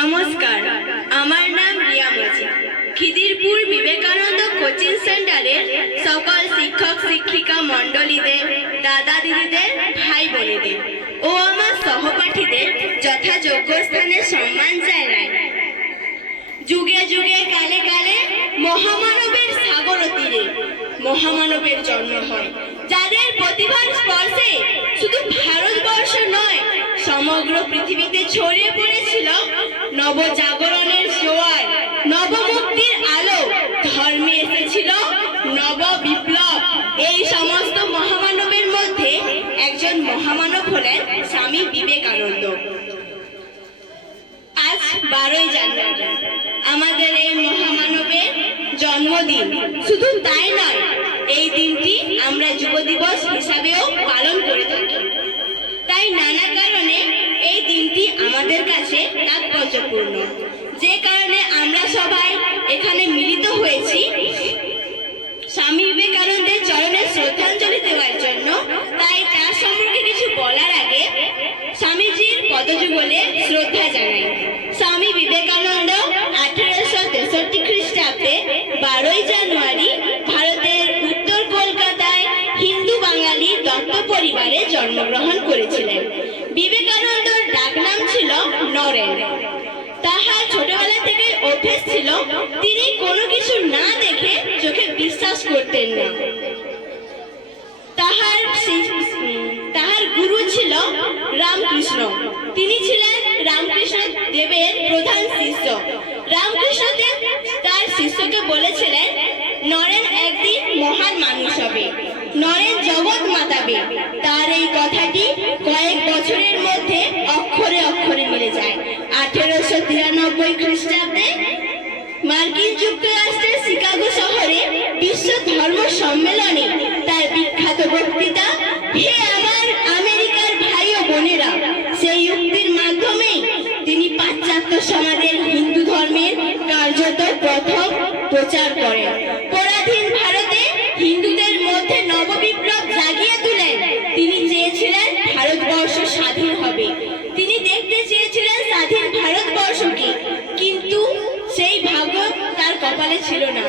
নমস্কার, আমার নাম রিয়া মাঝি। খিদিরপুর বিবেকানন্দ কোচিং সেন্টারের সকল শিক্ষক শিক্ষিকা মণ্ডলীদের, দাদা দিদিদের, ভাই বোনেদের ও আমার সহপাঠীদের যথাযোগ্য স্থানে সম্মান জানাই। যুগে যুগে কালে কালে মহামানবের সাগর তীরে মহামানবের জন্ম হয়, যাদের প্রতিভার স্পর্শে শুধু ভারতবর্ষ নয়, সমগ্র পৃথিবীতে ছড়িয়ে পড়েছিল নবজাগরণের জোয়ার, নবমুক্তির আলো, ধর্মে এসেছিল নব বিপ্লব। এই সমস্ত মহামানবের মধ্যে একজন মহামানব হলেন স্বামী বিবেকানন্দ। আজ 12ই জানুয়ারি আমাদের এই মহামানবের জন্মদিন। শুধু তাই নয়, এই দিনটি আমরা যুব দিবস হিসাবেও পালন করে থাকি। তাই নানা কারণে এই দিনটি আমাদের কাছে তাৎপর্যপূর্ণ। যে কারণে আমরা সবাই এখানে মিলিত হয়েছি স্বামী বিবেকানন্দের চরণে শ্রদ্ধাঞ্জলি দেওয়ার জন্য। তাই তার সম্পর্কে কিছু বলার আগে স্বামীজির পদযুগলে শ্রদ্ধা জানাই। স্বামী বিবেকানন্দ 1863 খ্রিস্টাব্দে 12ই জানুয়ারি ভারতের উত্তর কলকাতায় হিন্দু বাঙালি দত্ত পরিবারে জন্মগ্রহণ করেছিলেন। বিবেকানন্দর ডাকনাম ছিল নরেন। তাহার ছোটবেলা থেকে অভ্যেস ছিল তিনি কোনো কিছু না দেখে চোখে বিশ্বাস করতেন না। তাহার গুরু ছিল রামকৃষ্ণ। তিনি ছিলেন রামকৃষ্ণ দেবের প্রধান শিষ্য। রামকৃষ্ণ দেব তার শিষ্যকে বলেছিলেন, নরেন একদিন মহান মানুষ হবে, নরেন জগৎ মাতাবে। তার এই কথাটি কয়েক বছরের মধ্যে অক্ষরে অক্ষরে মিলে যায়। 1893 খ্রিস্টাব্দে মার্কিন যুক্তরাষ্ট্রের শিকাগো শহরে বিশ্ব ধর্ম সম্মেলনে তার বিখ্যাত বক্তৃতা, হে আমার আমেরিকার ভাই ও বোনেরা, সেই উক্তির মাধ্যমে তিনি পাশ্চাত্য সমাজের হিন্দু ধর্মের কার্যত প্রথম প্রচার করেন। পরাধীন ভারতে হিন্দুদের মধ্যে নববিপ্লব জাগিয়ে তুলেন। তিনি চেয়েছিলেন ভারতবর্ষ স্বাধীন হবে। তিনি দেখতে চেয়েছিলেন স্বাধীন ভারতবর্ষকে, কিন্তু সেই ভাগ্য তার কপালে ছিল না।